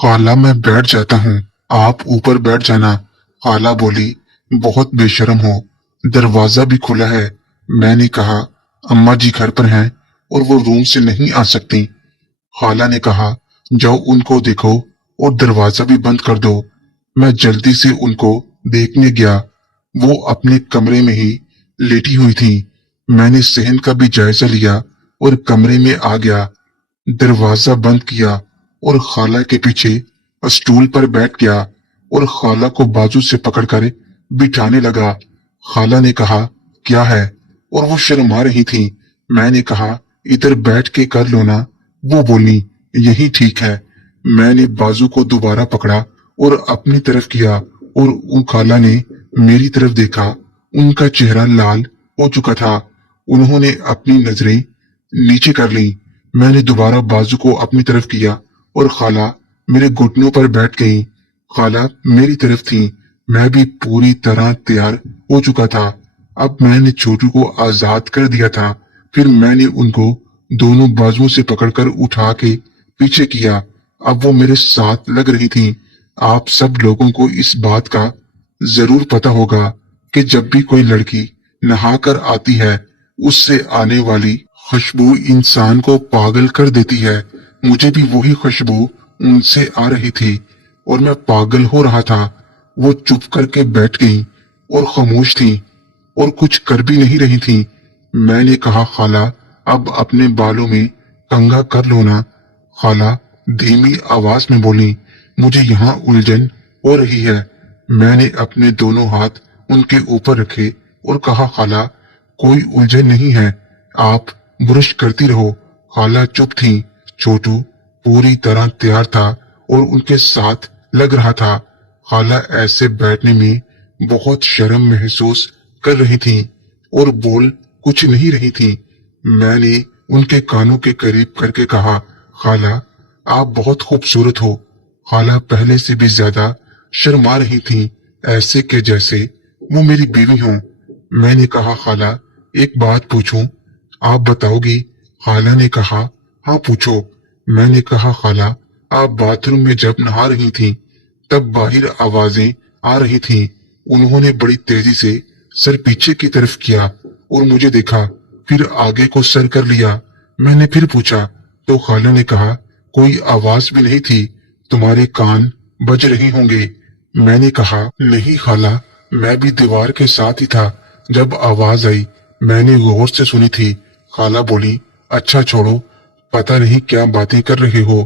खाला मैं बैठ जाता हूँ, आप ऊपर बैठ जाना। खाला बोली, बहुत बेशर्म हो, दरवाजा भी खुला है। मैंने कहा, अम्मा जी घर पर हैं और वो रूम से नहीं आ सकती। खाला ने कहा, जाओ उनको देखो और दरवाजा भी बंद कर दो। मैं जल्दी से उनको देखने गया। वो अपने कमरे में ही लेटी हुई थी। मैंने सहन का भी जायजा लिया और कमरे में आ गया, दरवाजा बंद किया और खाला के पीछे स्टूल पर बैठ गया और खाला को बाजू से पकड़कर बिठाने लगा। खाला ने कहा, क्या है? और वो शर्मा रही थी। मैंने कहा, इधर बैठ के कर लो ना। वो बोली, यही ठीक है। मैंने बाजू को दोबारा पकड़ा और अपनी तरफ किया और उन खाला ने मेरी तरफ देखा। उनका चेहरा लाल हो चुका था। उन्होंने अपनी नजरें नीचे कर ली। मैंने दोबारा बाजू को अपनी तरफ किया और खाला मेरे घुटनों पर बैठ गई। खाला मेरी तरफ थी। मैं भी पूरी तरह तैयार हो चुका था। अब मैंने छोटू को आजाद कर दिया था। फिर मैंने उनको दोनों बाजुओं से पकड़कर उठा के पीछे किया। अब वो मेरे साथ लग रही थी। आप सब लोगों को इस बात का जरूर पता होगा कि जब भी कोई लड़की नहा कर आती है, उससे आने वाली खुशबू इंसान को पागल कर देती है। मुझे भी वही खुशबू उनसे आ रही थी और मैं पागल हो रहा था। वो चुप करके बैठ गई और खामोश थी और कुछ कर भी नहीं रही थी। मैंने कहा, खाला अब अपने बालों में कंघा कर लो ना। खाला धीमी आवाज में बोली, मुझे यहाँ उलझन हो रही है। मैंने अपने दोनों हाथ उनके ऊपर रखे और कहा, खाला कोई उलझन नहीं है, आप ब्रश करती रहो। खाला चुप थी। छोटू पूरी तरह तैयार था और उनके साथ लग रहा था। खाला ऐसे बैठने में बहुत शर्म महसूस कर रही थी और बोल कुछ नहीं रही थी। मैंने उनके कानों के करीब करके कहा, खाला आप बहुत खूबसूरत हो। खाला पहले से भी ज्यादा शर्मा रही थी, ऐसे के जैसे वो मेरी बीवी हो। मैंने कहा, खाला एक बात पूछूं, आप बताओगी? खाला ने कहा, हाँ पूछो। मैंने कहा, खाला आप बाथरूम में जब नहा रही थी तब बाहर आवाजें आ रही थी। उन्होंने बड़ी तेजी से सर पीछे की तरफ किया और मुझे देखा, फिर आगे को सर कर लिया। मैंने फिर पूछा तो खाला ने कहा, कोई आवाज भी नहीं थी, तुम्हारे कान बज रहे होंगे। मैंने कहा, नहीं खाला, मैं भी दीवार के साथ ही था जब आवाज आई, मैंने गौर से सुनी थी। खाला बोली, अच्छा छोड़ो, पता नहीं क्या बातें कर रहे हो।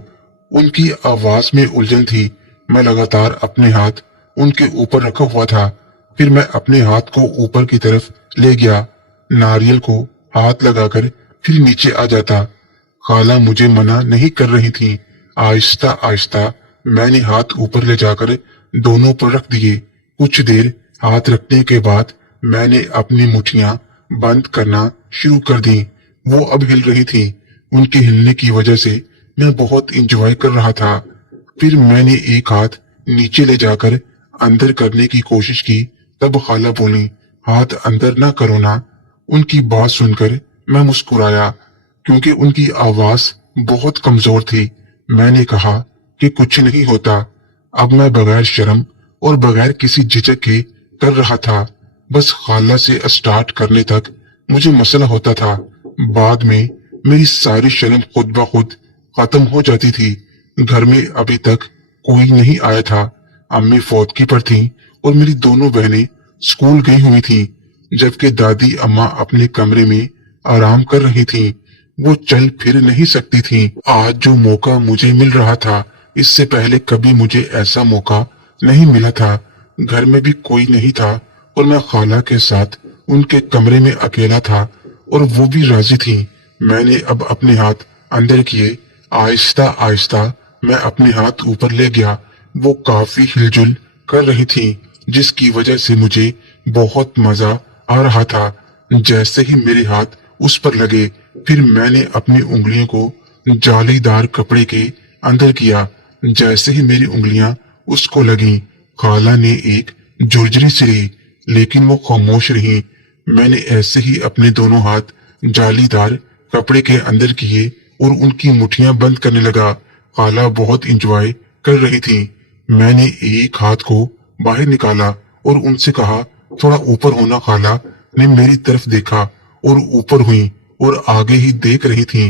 उनकी आवाज में उलझन थी। मैं लगातार अपने हाथ उनके ऊपर रखा हुआ था। फिर मैं अपने हाथ को ऊपर की तरफ ले गया, नारियल को हाथ लगाकर फिर नीचे आ जाता। खाला मुझे मना नहीं कर रही थी। आहिस्ता आहिस्ता मैंने हाथ ऊपर ले जाकर दोनों पर रख दिए। कुछ देर हाथ रखने के बाद मैंने अपनी मुट्ठियां बंद करना शुरू कर दी। वो अब हिल रही थी। उनके हिलने की वजह से मैं बहुत इंजॉय कर रहा था। फिर मैंने एक हाथ नीचे ले जाकर अंदर करने की कोशिश की। तब खाला बोली, हाथ अंदर ना करो ना। उनकी बात सुनकर मैं मुस्कुराया क्योंकि उनकी आवाज बहुत कमजोर थी। मैंने कहा कि कुछ नहीं होता। अब मैं बगैर शर्म और बगैर किसी झिझक के कर रहा था। बस खाला से स्टार्ट करने तक मुझे मसला होता था। बाद में मेरी सारी शर्म खुद ब खुद खत्म हो जाती थी। घर में अभी तक कोई नहीं आया था। अम्मी फौतगी पर थी और मेरी दोनों बहनें स्कूल गई हुई थी, जबकि दादी अम्मा अपने कमरे में आराम कर रही थी। वो चल फिर नहीं सकती थी। आज जो मौका मुझे मिल रहा था, इससे पहले कभी मुझे ऐसा मौका नहीं मिला था। घर में भी कोई नहीं था और मैं खाला के साथ उनके कमरे में अकेला था और वो भी राजी थी। मैंने अब अपने हाथ अंदर किए। आहिस्ता आहिस्ता मैं अपने हाथ ऊपर ले गया। वो काफी हिलजुल कर रही थी, जिसकी वजह से मुझे बहुत मजा आ रहा था। जैसे ही मेरे हाथ उस पर लगे, फिर मैंने अपनी उंगलियों को जालीदार कपड़े के अंदर किया। जैसे ही मेरी उंगलियां उसको लगी, खाला ने एक झुरझुरी सी ली, लेकिन वो खामोश रही। मैंने ऐसे ही अपने दोनों हाथ जालीदार कपड़े के अंदर किए और उनकी मुट्ठियां बंद करने लगा। खाला बहुत इंजॉय कर रही थी। मैंने एक हाथ को बाहर निकाला और उनसे कहा, थोड़ा ऊपर होना। खाला ने मेरी तरफ देखा और ऊपर हुई और आगे ही देख रही थी।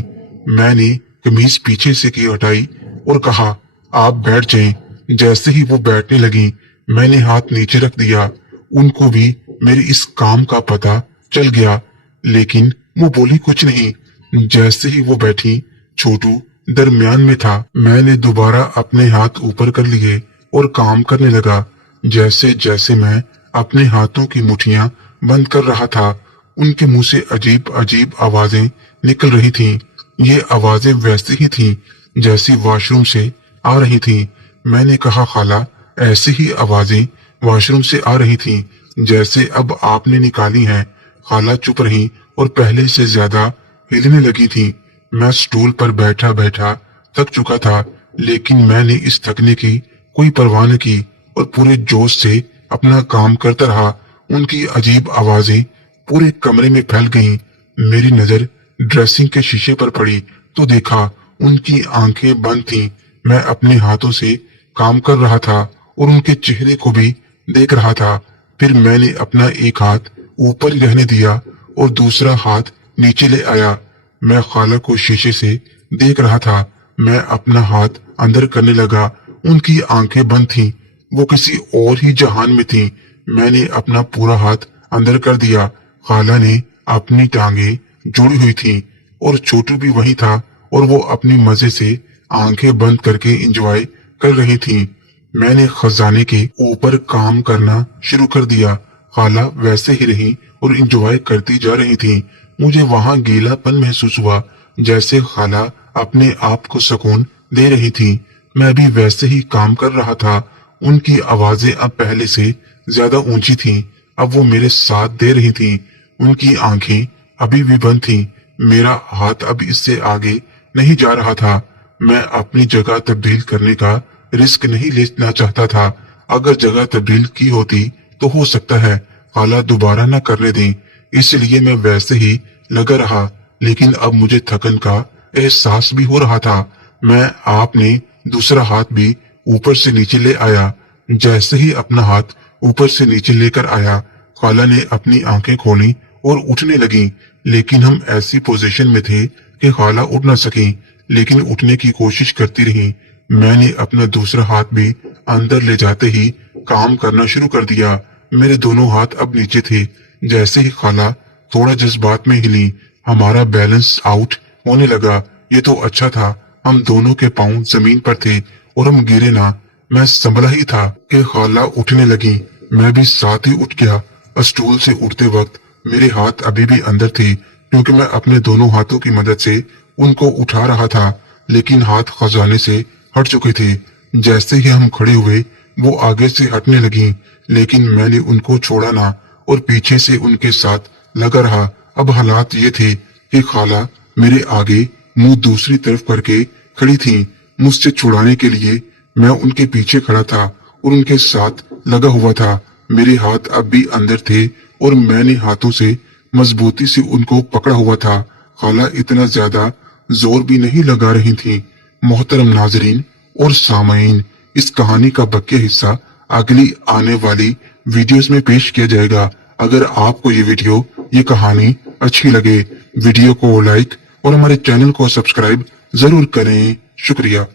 मैंने कमीज पीछे से की हटाई और कहा, आप बैठ जाएं। जैसे ही वो बैठने लगी, मैंने हाथ नीचे रख दिया। उनको भी मेरे इस काम का पता चल गया, लेकिन वो बोली कुछ नहीं। जैसे ही वो बैठी, छोटू दरमियान में था। मैंने दोबारा अपने हाथ ऊपर कर लिए और काम करने लगा। जैसे जैसे मैं अपने हाथों की मुट्ठियां बंद कर रहा था, उनके मुंह से अजीब अजीब आवाजें निकल रही थीं। ये आवाजें वैसी ही थीं जैसी वॉशरूम से आ रही थीं। मैंने कहा, खाला ऐसी ही आवाजें वॉशरूम से आ रही थीं जैसे अब आपने निकाली हैं। खाला चुप रही और पहले से ज्यादा हिलने लगी थी। मैं स्टूल पर बैठा बैठा थक चुका था, लेकिन मैंने इस थकने की कोई परवाह न की और पूरे जोश से अपना काम करता रहा। उनकी अजीब आवाजें पूरे कमरे में फैल गईं। मेरी नजर ड्रेसिंग के शीशे पर पड़ी तो देखा उनकी आंखें बंद थीं। मैं अपने हाथों से काम कर रहा था और उनके चेहरे को भी देख रहा था। फिर मैंने अपना एक हाथ ऊपर ही रहने दिया और दूसरा हाथ नीचे ले आया। मैं खाला को शीशे से देख रहा था। मैं अपना हाथ अंदर करने लगा। उनकी आंखें बंद थीं, वो किसी और ही जहान में थीं। मैंने अपना पूरा हाथ अंदर कर दिया। खाला ने अपनी टांगे जोड़ी हुई थीं और छोटू भी वही था और वो अपनी मजे से आंखें बंद करके एंजॉय कर रही थीं। मैंने खजाने के ऊपर काम करना शुरू कर दिया। खाला वैसे ही रही और एंजॉय करती जा रही थी। मुझे वहां गीलापन महसूस हुआ, जैसे खाला अपने आप को सुकून दे रही थी। मैं भी वैसे ही काम कर रहा था। उनकी आवाजें अब पहले से ज्यादा ऊंची थीं। अब वो मेरे साथ दे रही थीं। उनकी आंखें अभी भी बंद थीं। मेरा हाथ अब इससे आगे नहीं जा रहा था। मैं अपनी जगह तब्दील करने का रिस्क नहीं लेना चाहता था। अगर जगह तब्दील की होती तो हो सकता है खाला दोबारा न करने दें, इसलिए मैं वैसे ही लगा रहा। लेकिन अब मुझे थकन का एहसास भी हो रहा था। मैं आपने दूसरा हाथ भी ऊपर से नीचे ले आया। जैसे ही अपना हाथ ऊपर से नीचे लेकर आया, खाला ने अपनी आंखें खोली और उठने लगी। लेकिन हम ऐसी पोजीशन में थे कि खाला उठ न सकी, लेकिन उठने की कोशिश करती रही। मैंने अपना दूसरा हाथ भी अंदर ले जाते ही काम करना शुरू कर दिया। मेरे दोनों हाथ अब नीचे थे। जैसे ही खाला थोड़ा जज्बात में हिली, हमारा बैलेंस आउट होने लगा। ये तो अच्छा था, हम दोनों के पांव जमीन पर थे और हम गिरे ना। मैं संभला ही था कि खाला उठने लगी। मैं भी साथ ही उठ गया। स्टूल से उठते वक्त मेरे हाथ अभी भी अंदर थे, क्योंकि मैं अपने दोनों हाथों की मदद से उनको उठा रहा था, लेकिन हाथ खजाने से हट चुके थे। जैसे ही हम खड़े हुए, वो आगे से हटने लगी, लेकिन मैंने उनको छोड़ा ना और पीछे से उनके साथ लगा रहा। अब हालात ये थे कि खाला मेरे आगे मुंह दूसरी तरफ करके खड़ी थी। मुझसे छुड़ाने के लिए मैं उनके पीछे खड़ा था और उनके साथ लगा हुआ था। मेरे हाथ अब भी अंदर थे और मैंने हाथों से मजबूती से उनको पकड़ा हुआ था। खाला इतना ज्यादा जोर भी नहीं लगा रही थी। मोहतरम नाजरीन और सामईन, इस कहानी का बाकी हिस्सा अगली आने वाली वीडियोस में पेश किया जाएगा। अगर आपको ये कहानी अच्छी लगे, वीडियो को लाइक और हमारे चैनल को सब्सक्राइब जरूर करें। शुक्रिया।